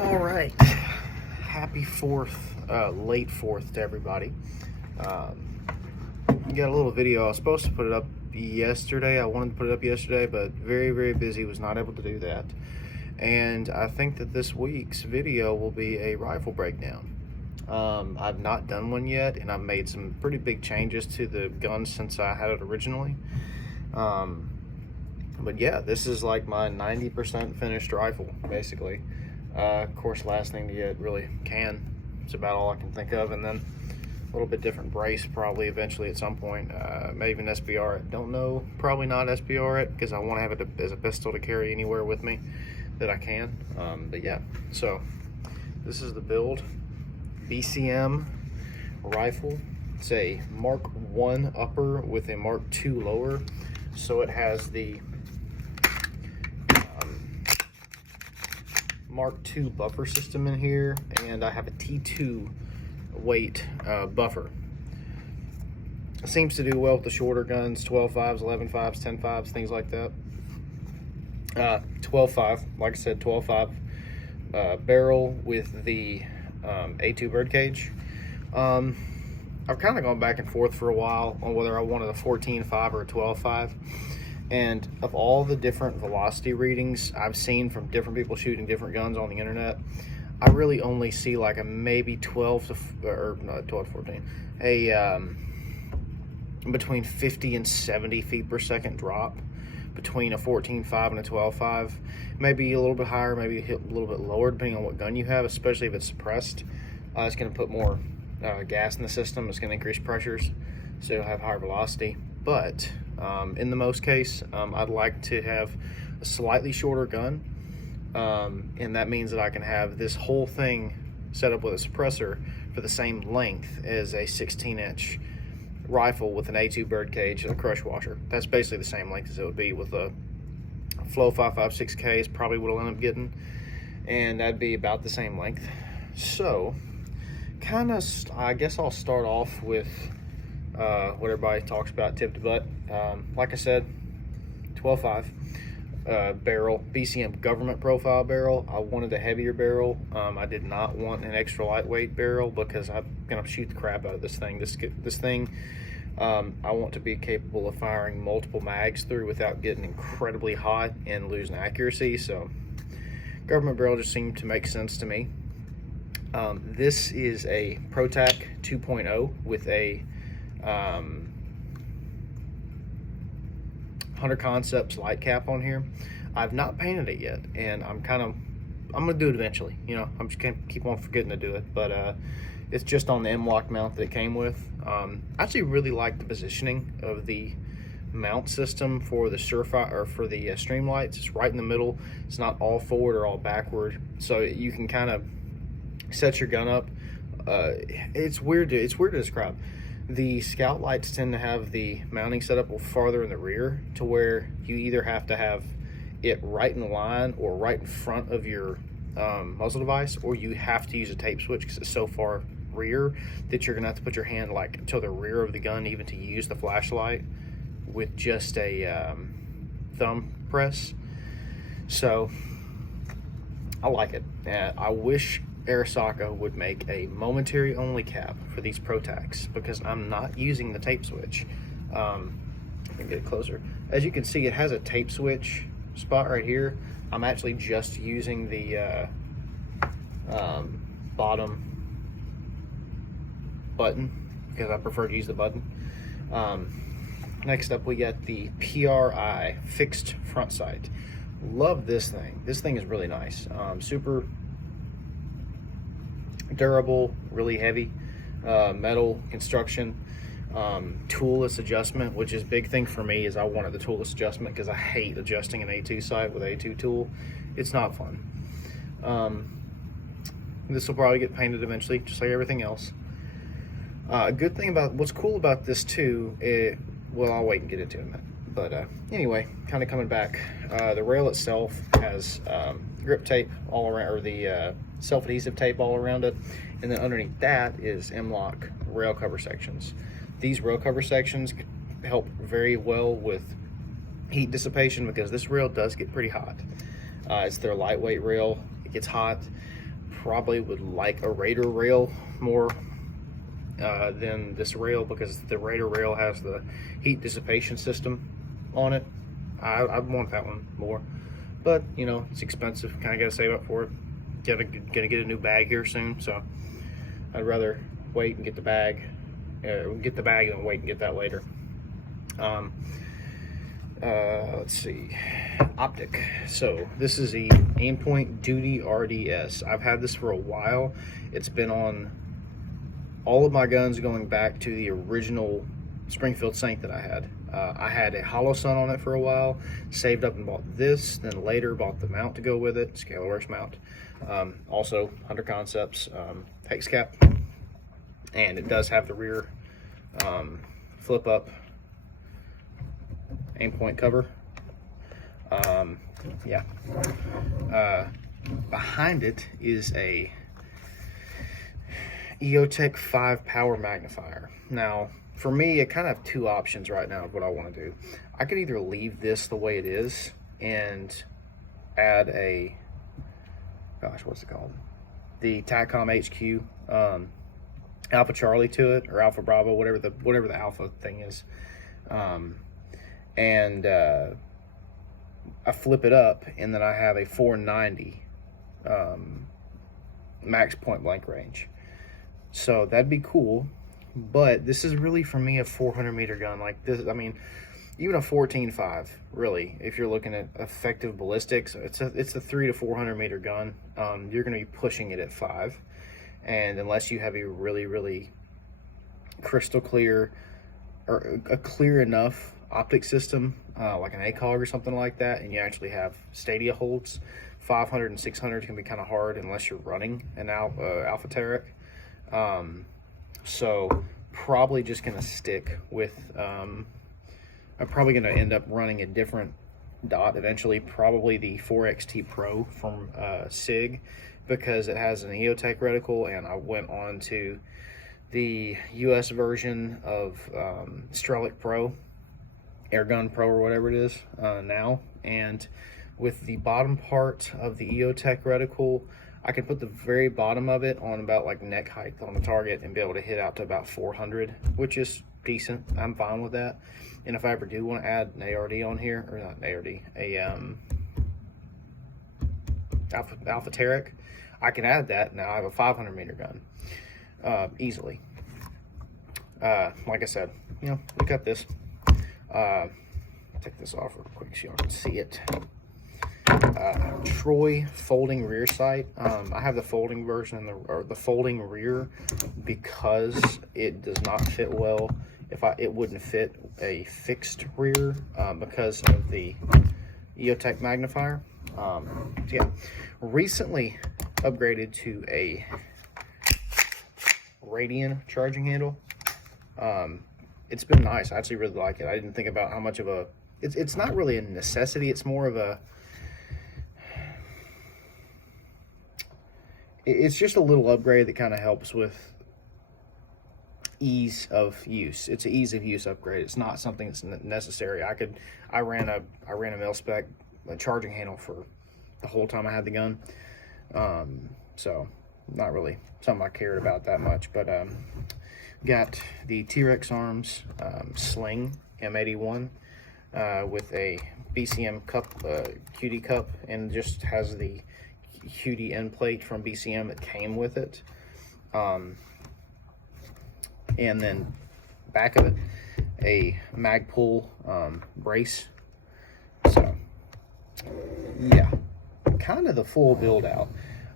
All right, happy 4th, late 4th to everybody. Got a little video. I was supposed to put it up yesterday. I wanted to put it up yesterday, but very busy, was not able to do that. And I think that this week's video will be a rifle breakdown. I've not done one yet, and I've made some pretty big changes to the gun since I had it originally. But yeah, this is like my 90% finished rifle, basically. Of course, last thing to get really it's about all I can think of, and then a little bit different brace probably eventually at some point. Maybe even SBR it. Don't know, probably not SBR it, because I want to have it as a pistol to carry anywhere with me that I can. But yeah, so this is the build. BCM rifle. It's a Mark 1 upper with a Mark 2 lower, so it has the Mark II buffer system in here, and I have a T2 weight buffer. It seems to do well with the shorter guns, 12.5s, 11.5s, 10.5s, things like that. 12.5, like I said, 12.5 barrel with the A2 birdcage. I've kind of gone back and forth for a while on whether I wanted a 14.5 or a 12.5. And of all the different velocity readings I've seen from different people shooting different guns on the internet, I really only see like a maybe 12 to 14, between 50 and 70 feet per second drop between a 14.5 and a 12.5. Maybe a little bit higher, maybe hit a little bit lower depending on what gun you have, especially if it's suppressed. It's going to put more gas in the system. It's going to increase pressures, so you'll have higher velocity. But in the most case, I'd like to have a slightly shorter gun, and that means that I can have this whole thing set up with a suppressor for the same length as a 16-inch rifle with an A2 birdcage and a crush washer. That's basically the same length as it would be with a Flow 5.56K is probably what I'll end up getting, and that'd be about the same length. So I guess I'll start off with what everybody talks about, tip to butt. Like I said, 12.5 barrel, BCM government profile barrel. I wanted a heavier barrel. I did not want an extra lightweight barrel because I'm gonna shoot the crap out of this thing. This thing, I want to be capable of firing multiple mags through without getting incredibly hot and losing accuracy. So government barrel just seemed to make sense to me. This is a ProTac 2.0 with a Hunter Concepts light cap on here. I've not painted it yet, and I'm gonna do it eventually. You know, I'm just gonna keep on forgetting to do it, but it's just on the M-LOK mount that it came with. I actually really like the positioning of the mount system for the Surefire, or for the Streamlights. It's right in the middle. It's not all forward or all backward, so you can kind of set your gun up. It's weird to describe. The Scout lights tend to have the mounting setup farther in the rear, to where you either have to have it right in line or right in front of your muzzle device, or you have to use a tape switch because it's so far rear that you're gonna have to put your hand like to the rear of the gun even to use the flashlight with just a thumb press. So I like it. I wish Arisaka would make a momentary only cap for these ProTacs, because I'm not using the tape switch. Let me get it closer. As you can see, it has a tape switch spot right here. I'm actually just using the bottom button because I prefer to use the button. Next up, we got the PRI fixed front sight. Love this thing. This thing is really nice. Super durable, really heavy metal construction. Toolless adjustment, which is a big thing for me, is I wanted the toolless adjustment because I hate adjusting an A2 sight with an A2 tool. It's not fun. This will probably get painted eventually, just like everything else. A good thing about, what's cool about this too, well, I'll wait and get into it in a minute. But anyway, kind of coming back, the rail itself has grip tape all around, or the self-adhesive tape all around it, and then underneath that is M-LOK rail cover sections. These rail cover sections help very well with heat dissipation, because this rail does get pretty hot. It's their lightweight rail. It gets hot. probably would like a Raider rail more than this rail, because the Raider rail has the heat dissipation system on it. I want that one more, but you know, it's expensive. Kind of got to save up for it. Gonna get a new bag here soon, so I'd rather wait and get the bag, and wait and get that later. Let's see, optic. So this is the Aimpoint Duty RDS. I've had this for a while. It's been on all of my guns going back to the original Springfield Saint that I had a Hollow Sun on it for a while, saved up and bought this, then later bought the mount to go with it, ScalarWorks mount. Also Hunter Concepts hex cap, and it does have the rear flip up aim point cover. Yeah. Behind it is a EOTech 5 power magnifier. Now, for me, I kind of have two options right now of what I want to do. I could either leave this the way it is and add a, gosh, what's it called? The TACCOM HQ Alpha Charlie to it, or Alpha Bravo, whatever the Alpha thing is. I flip it up, and then I have a 490 max point blank range. So that'd be cool, but this is really, for me, a 400 meter gun. Like this, I mean, even a 14.5, really, if you're looking at effective ballistics, it's a 300 to 400 meter gun. You're going to be pushing it at 5, and unless you have a really crystal clear, or a clear enough optic system, like an ACOG or something like that, and you actually have Stadia holds, 500 and 600 can be kind of hard unless you're running an Alpha Taric. So probably just gonna stick with, I'm probably gonna end up running a different dot eventually, probably the 4XT Pro from SIG, because it has an EOTech reticle, and I went on to the US version of Strelic Pro, Airgun Pro, or whatever it is now, and with the bottom part of the EOTech reticle, I can put the very bottom of it on about like neck height on the target and be able to hit out to about 400, which is decent. I'm fine with that. And if I ever do want to add an ARD on here, or not an ARD, Alpha Taric, I can add that. Now I have a 500 meter gun easily. Like I said, you know, look at this. Take this off real quick so y'all can see it. Troy folding rear sight. I have the folding version, or the folding rear, because it does not fit well. It wouldn't fit a fixed rear because of the EOTech magnifier. So yeah, recently upgraded to a Radian charging handle. It's been nice. I actually really like it. I didn't think about how much of a, it's not really a necessity. It's more of a, it's just a little upgrade that kind of helps with ease of use. It's an ease of use upgrade. It's not something that's necessary. I ran a mil spec charging handle for the whole time I had the gun. So not really something I cared about that much, but got the T-Rex Arms sling M81 with a BCM cup, QD cup, and just has the QD end plate from BCM that came with it. And then back of it, a Magpul brace. So yeah, kind of the full build out.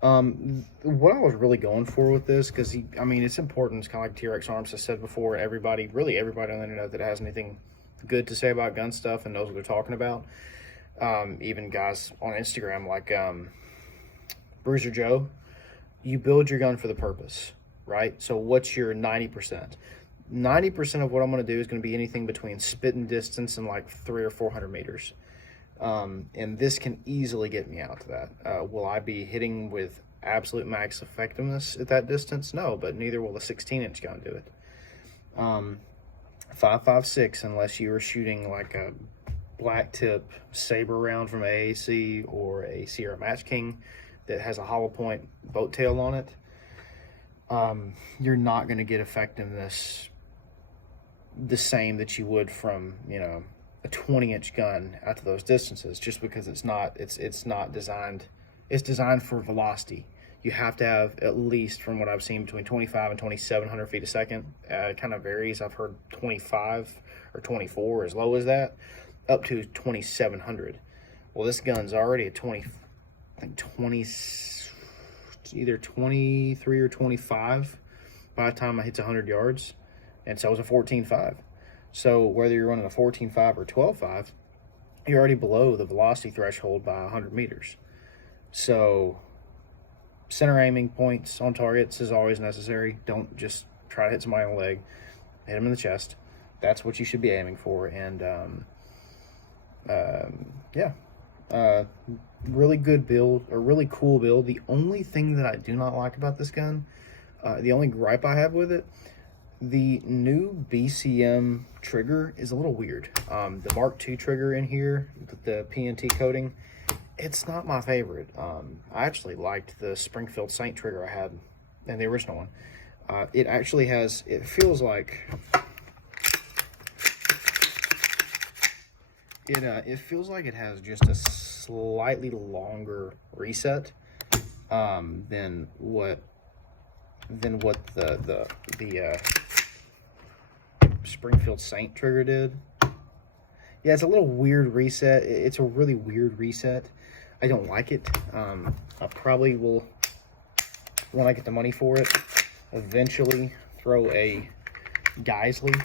What I was really going for with this, because I mean, it's important. It's kind of like T-Rex Arms. I said before, really everybody on the internet that has anything good to say about gun stuff and knows what they're talking about, even guys on Instagram like Bruiser Joe, you build your gun for the purpose, right? So what's your 90%? 90% of what I'm going to do is going to be anything between spitting distance and like 300 or 400 meters. And this can easily get me out to that. Will I be hitting with absolute max effectiveness at that distance? No, but neither will the 16-inch gun do it. 5.56, unless you were shooting like a black tip saber round from AAC or a Sierra Match King, that has a hollow point boat tail on it, you're not going to get effectiveness the same that you would from, you know, a 20-inch gun out to those distances, just because it's not designed. It's designed for velocity. You have to have at least, from what I've seen, between 25 and 2,700 feet a second. It kind of varies. I've heard 25 or 24, as low as that, up to 2,700. Well, this gun's already at 20, I think 20, either 23 or 25 by the time it hits 100 yards. And so it's a 14.5. So whether you're running a 14.5 or 12.5, you're already below the velocity threshold by 100 meters. So center aiming points on targets is always necessary. Don't just try to hit somebody on the leg, hit them in the chest. That's what you should be aiming for. And yeah, really good build, a really cool build. The only thing that I do not like about this gun, the only gripe I have with it, the new BCM trigger is a little weird. The Mark II trigger in here, the PNT coating, it's not my favorite. I actually liked the Springfield Saint trigger I had in the original one. It actually has, it feels like, it feels like it has just a slightly longer reset than what the Springfield Saint trigger did. Yeah, it's a little weird reset. It's a really weird reset. I don't like it. I probably will, when I get the money for it, eventually throw a Geisley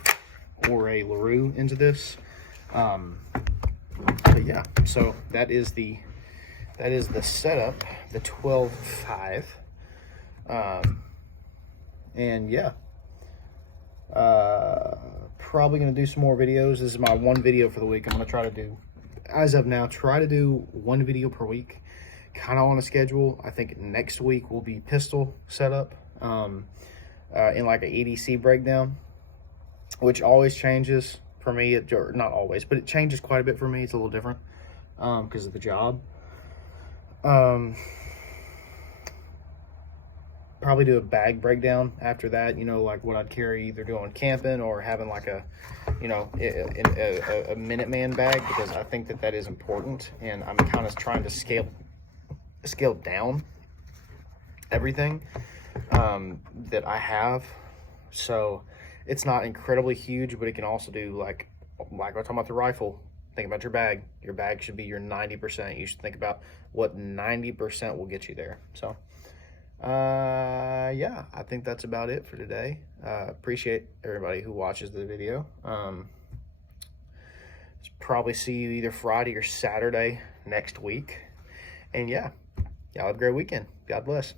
or a LaRue into this. But yeah, so that is the setup, the 12.5. And yeah, probably gonna do some more videos. This is my one video for the week. I'm gonna try to do, as of now, try to do one video per week, kind of on a schedule. I think next week will be pistol setup, in like an EDC breakdown, which always changes for me. Or not always, but it changes quite a bit for me. It's a little different because of the job. Probably do a bag breakdown after that, you know, like what I'd carry either going camping or having like a, you know, a Minuteman bag, because I think that is important, and I'm kind of trying to scale down everything that I have, so it's not incredibly huge, but it can also do like we're talking about the rifle. Think about your bag. Your bag should be your 90%. You should think about what 90% will get you there. So yeah, I think that's about it for today. Appreciate everybody who watches the video. Probably see you either Friday or Saturday next week. And yeah, y'all have a great weekend. God bless.